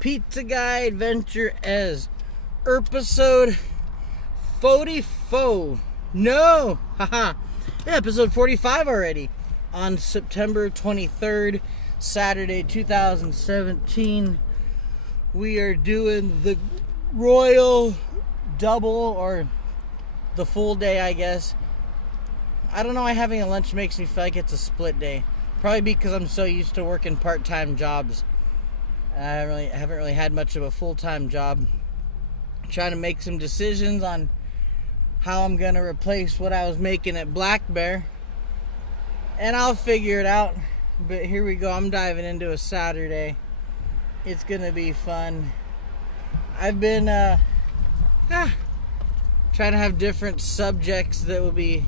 Pizza Guy AdventurEZ, episode 44. No, haha, yeah, episode 45 already. On September 23rd, Saturday, 2017, we are doing the Royal Double, or the full day, I guess. I don't know why having a lunch makes me feel like it's a split day. Probably because I'm so used to working part-time jobs. I haven't really had much of a full-time job. I'm trying to make some decisions on how I'm going to replace what I was making at Black Bear. And I'll figure it out. But here we go. I'm diving into a Saturday. It's going to be fun. I've been trying to have different subjects that will be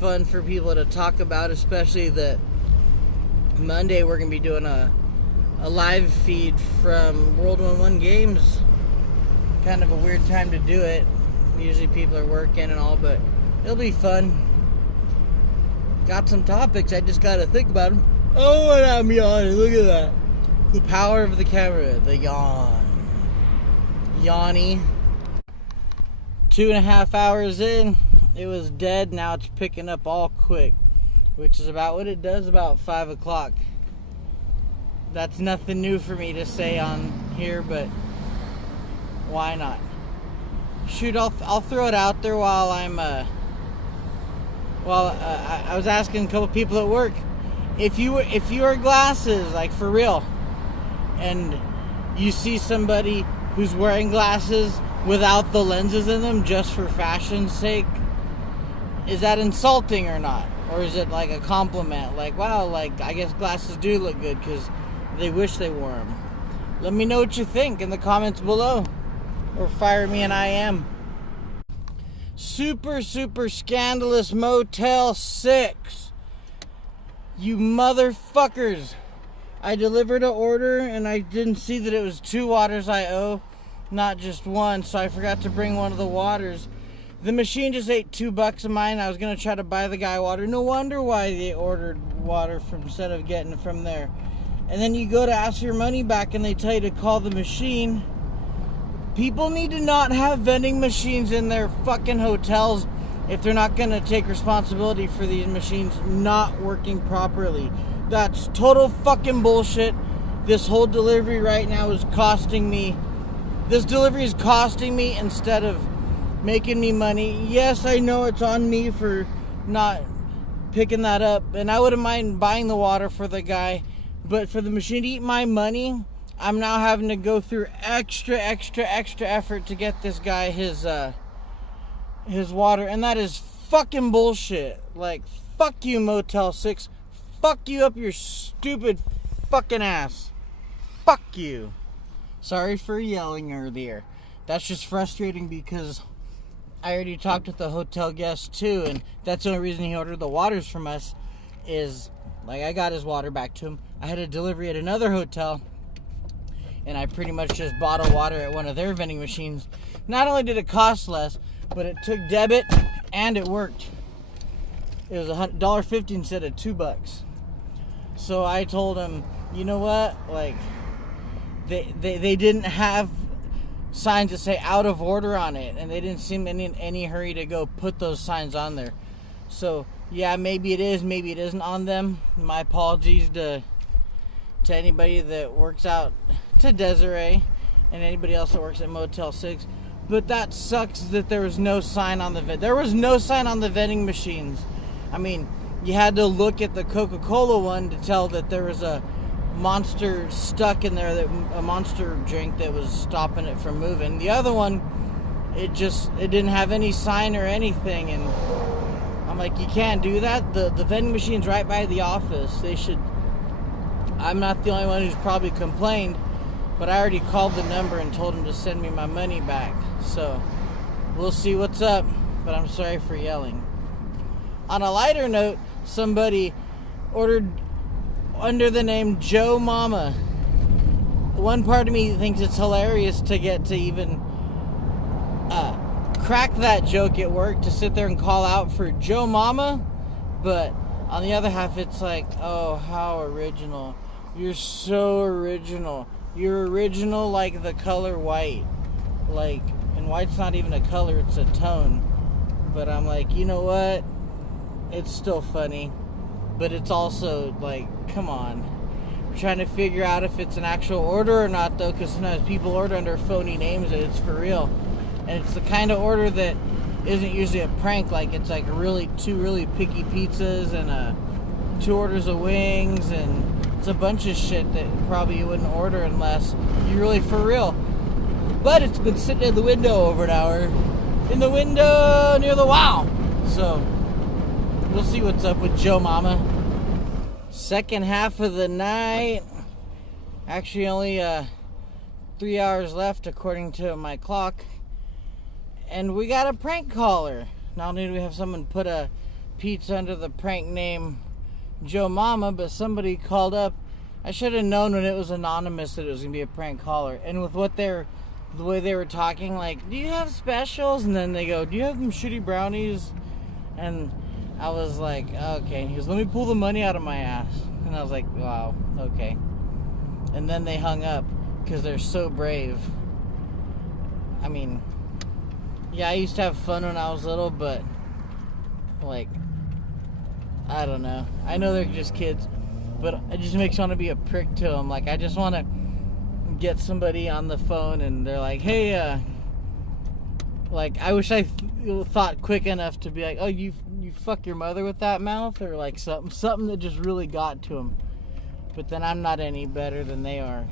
fun for people to talk about, especially that Monday we're going to be doing a live feed from World War I games. Kind of a weird time to do it. Usually people are working and all, but it'll be fun. Got some topics, I just got to think about them. Oh, and I'm yawning, look at that. The power of the camera, the yawn. Yawny. 2.5 hours in, it was dead, now it's picking up all quick, which is about what it does about 5 o'clock. That's nothing new for me to say on here, but why not? Shoot, I'll throw it out there while I'm I was asking a couple people at work, if you wear glasses, like for real, and you see somebody who's wearing glasses without the lenses in them just for fashion's sake, is that insulting or not? Or is it like a compliment? Like, wow, like, I guess glasses do look good because they wish they wore them. Let me know what you think in the comments below. Or fire me an IM. Super scandalous Motel 6. You motherfuckers. I delivered an order and I didn't see that it was 2 waters I owe, not just one, so I forgot to bring one of the waters. The machine just ate $2 of mine. I was going to try to buy the guy water. No wonder why they ordered water instead of getting it from there. And then you go to ask your money back and they tell you to call the machine. People need to not have vending machines in their fucking hotels if they're not going to take responsibility for these machines not working properly. That's total fucking bullshit. This whole delivery right now is costing me. This delivery is costing me instead of making me money. Yes, I know it's on me for not picking that up, and I wouldn't mind buying the water for the guy, but for the machine to eat my money, I'm now having to go through extra effort to get this guy his water, and that is fucking bullshit. Like, fuck you, Motel 6. Fuck you up your stupid fucking ass. Fuck you. Sorry for yelling earlier. That's just frustrating because I already talked with the hotel guest too, and that's the only reason he ordered the waters from us is, like, I got his water back to him. I had a delivery at another hotel, and I pretty much just bottled water at one of their vending machines. Not only did it cost less, but it took debit, and it worked. It was $1.50 instead of $2. So I told him, you know what, like, they didn't have signs that say out of order on it, and they didn't seem in any hurry to go put those signs on there. So yeah, maybe it is, maybe it isn't on them. My apologies to anybody that works out, to Desiree and anybody else that works at Motel 6. But that sucks that there was no sign on the vending machines. I mean, you had to look at the Coca-Cola one to tell that there was a monster stuck in there, a monster drink that was stopping it from moving. The other one, it didn't have any sign or anything, and I'm like, you can't do that. The vending machine's right by the office. They should. I'm not the only one who's probably complained, but I already called the number and told them to send me my money back. So we'll see what's up, but I'm sorry for yelling. On a lighter note, somebody ordered under the name Joe Mama. One part of me thinks it's hilarious to get to even crack that joke at work, to sit there and call out for Joe Mama, but on the other half, it's like, oh, how original. You're so original. your original, like the color white, like, and white's not even a color, it's a tone. But I'm like, you know what? It's still funny, but it's also like, come on. We're trying to figure out if it's an actual order or not, though, because sometimes people order under phony names and it's for real. And it's the kind of order that isn't usually a prank. Like, it's like two really picky pizzas and 2 orders of wings, and it's a bunch of shit that probably you wouldn't order unless you're really for real. But it's been sitting in the window over an hour. In the window near the wow. So we'll see what's up with Joe Mama. Second half of the night. Actually, only 3 hours left according to my clock. And we got a prank caller. Not only do we have someone put a pizza under the prank name Joe Mama, but somebody called up. I should have known when it was anonymous that it was going to be a prank caller. And with the way they were talking, like, do you have specials? And then they go, do you have them shitty brownies? And I was like, okay. And he goes, let me pull the money out of my ass. And I was like, wow, okay. And then they hung up because they're so brave. I mean, yeah, I used to have fun when I was little, but, like, I don't know. I know they're just kids, but it just makes me want to be a prick to them. Like, I just want to get somebody on the phone and they're like, hey, like, I wish I thought quick enough to be like, oh, you fuck your mother with that mouth, or like something that just really got to them. But then I'm not any better than they are.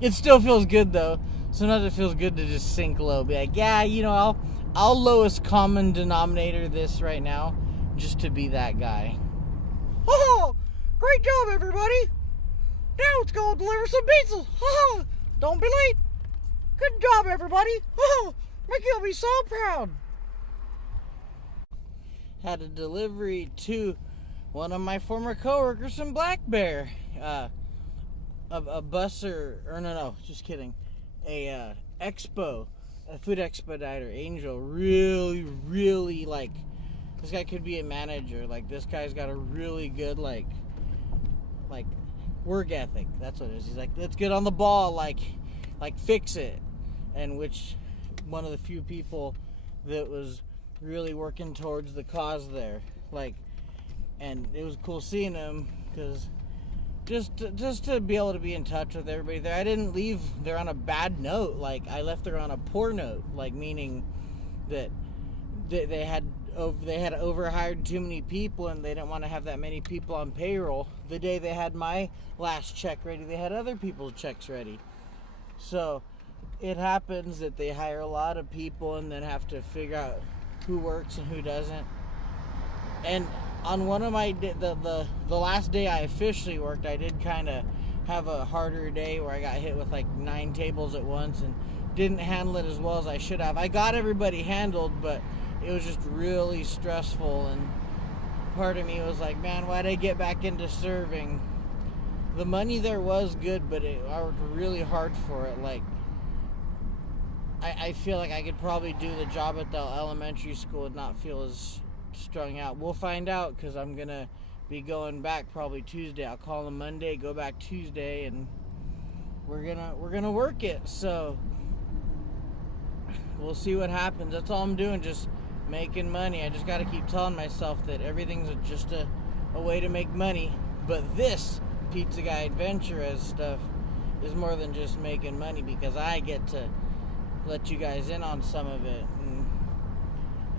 It still feels good though. Sometimes it feels good to just sink low, be like, yeah, you know, I'll lowest common denominator this right now, just to be that guy. Oh, great job, everybody! Now let's go deliver some pizzas. Don't be late. Good job, everybody. Mickey will be so proud. Had a delivery to one of my former coworkers from Black Bear. A busser, or no, just kidding. A food expediter, Angel. Really, really, like, this guy could be a manager. Like, this guy's got a really good, like work ethic. That's what it is. He's like, let's get on the ball, like fix it. And which one of the few people that was really working towards the cause there. Like, and it was cool seeing him, because just to be able to be in touch with everybody there. I didn't leave there on a bad note. Like, I left there on a poor note, like, meaning that they had overhired too many people and they didn't want to have that many people on payroll. The day they had my last check ready, they had other people's checks ready. So it happens that they hire a lot of people and then have to figure out who works and who doesn't. And on one of my the last day I officially worked, I did kind of have a harder day where I got hit with like 9 tables at once and didn't handle it as well as I should have. I got everybody handled, but it was just really stressful, and part of me was like, man, why'd I get back into serving? The money there was good, but I worked really hard for it. Like, I feel like I could probably do the job at the elementary school and not feel as strung out. We'll find out, because I'm going to be going back probably Tuesday. I'll call them Monday, go back Tuesday, and we're gonna work it. So we'll see what happens. That's all I'm doing, just making money. I just got to keep telling myself that everything's just a way to make money. But this Pizza Guy AdventurEZ stuff is more than just making money, because I get to let you guys in on some of it. And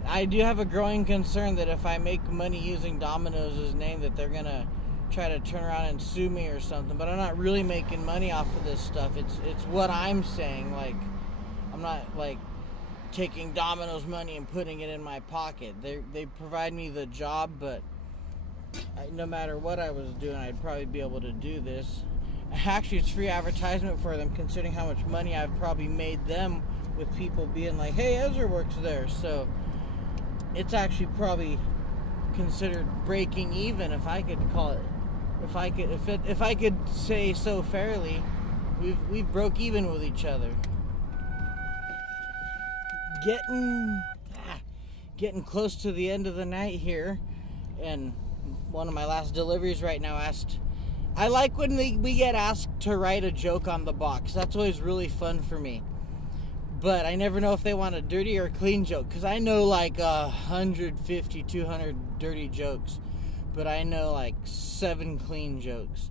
I do have a growing concern that if I make money using Domino's' name, that they're going to try to turn around and sue me or something. But I'm not really making money off of this stuff. It's what I'm saying. Like, I'm not, like, taking Domino's money and putting it in my pocket. They provide me the job, but no matter what I was doing, I'd probably be able to do this. Actually, it's free advertisement for them, considering how much money I've probably made them with people being like, hey, Ezra works there. So it's actually probably considered breaking even, if I could call it. If I could say so fairly, we've broke even with each other. Getting close to the end of the night here, and one of my last deliveries right now asked I like when we get asked to write a joke on the box. That's always really fun for me. But I never know if they want a dirty or a clean joke. Because I know like 150, 200 dirty jokes. But I know like 7 clean jokes.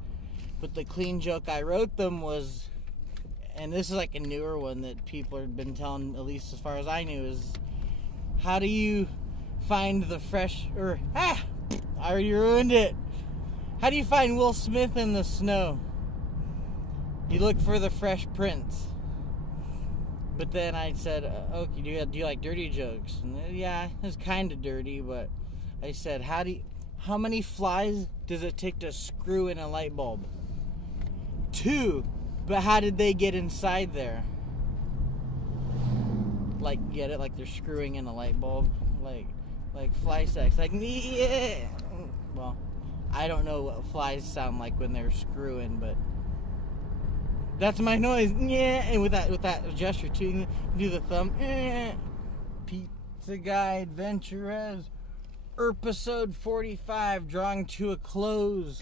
But the clean joke I wrote them was, and this is like a newer one that people have been telling, at least as far as I knew, is how do you find the fresh, I already ruined it. How do you find Will Smith in the snow? You look for the Fresh Prince. But then I said, okay, do you like dirty jokes? And yeah, it's kind of dirty, but I said, how many flies does it take to screw in a light bulb? 2, but how did they get inside there? Like, get it? Like they're screwing in a light bulb? Like fly sex. Like, yeah. Well, I don't know what flies sound like when they're screwing, but that's my noise. Yeah, and with that gesture too, do the thumb. Pizza Guy AdventurEZ, episode 45, drawing to a close.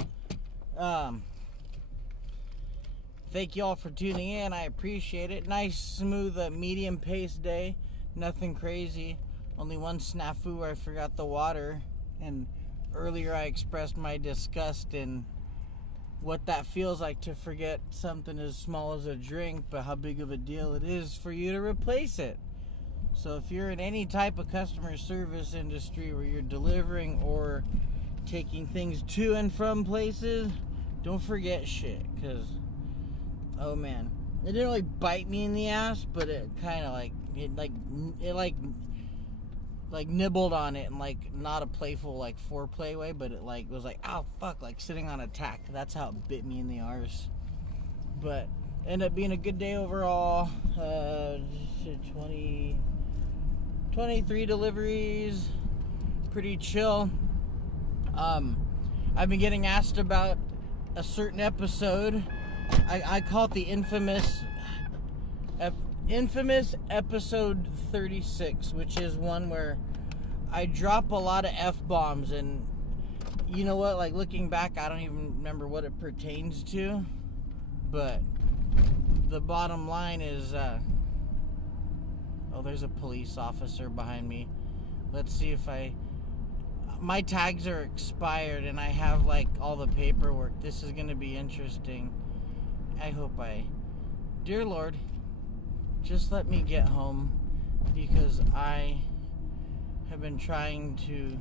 Thank you all for tuning in. I appreciate it. Nice, smooth, medium-paced day. Nothing crazy. Only one snafu where I forgot the water. And earlier I expressed my disgust in what that feels like to forget something as small as a drink, but how big of a deal it is for you to replace it. So if you're in any type of customer service industry where you're delivering or taking things to and from places, don't forget shit, because oh man, it didn't really bite me in the ass, but it kind of like nibbled on it in like not a playful like foreplay way, but it like was like, oh fuck, like sitting on a tack. That's how it bit me in the arse. But ended up being a good day overall. 23 deliveries, pretty chill. I've been getting asked about a certain episode. I call it the infamous episode 36, which is one where I drop a lot of F-bombs, and you know what, like looking back, I don't even remember what it pertains to, but the bottom line is, oh, there's a police officer behind me. Let's see if my tags are expired and I have like all the paperwork. This is gonna be interesting. I hope dear Lord, just let me get home, because I have been trying to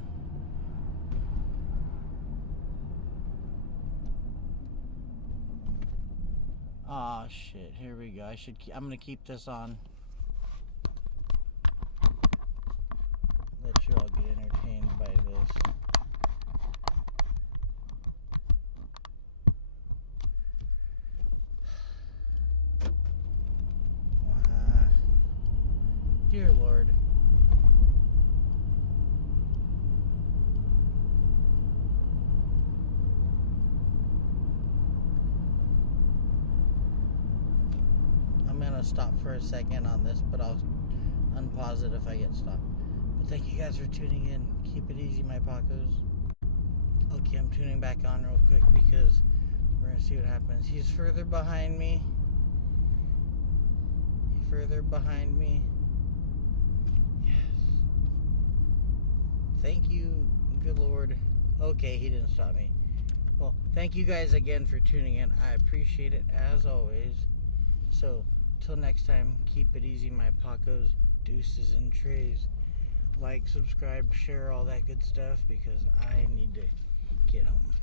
shit, here we go. I'm gonna keep this on. Let you all get entertained by this. Dear Lord. I'm gonna stop for a second on this, but I'll unpause it if I get stopped. But thank you guys for tuning in. Keep it easy, my Pacos. Okay, I'm tuning back on real quick because we're gonna see what happens. He's further behind me. Further behind me. Thank you, good Lord. Okay, he didn't stop me. Well, thank you guys again for tuning in. I appreciate it as always. So, till next time, keep it easy, my Pacos, deuces and trays. Like, subscribe, share, all that good stuff, because I need to get home.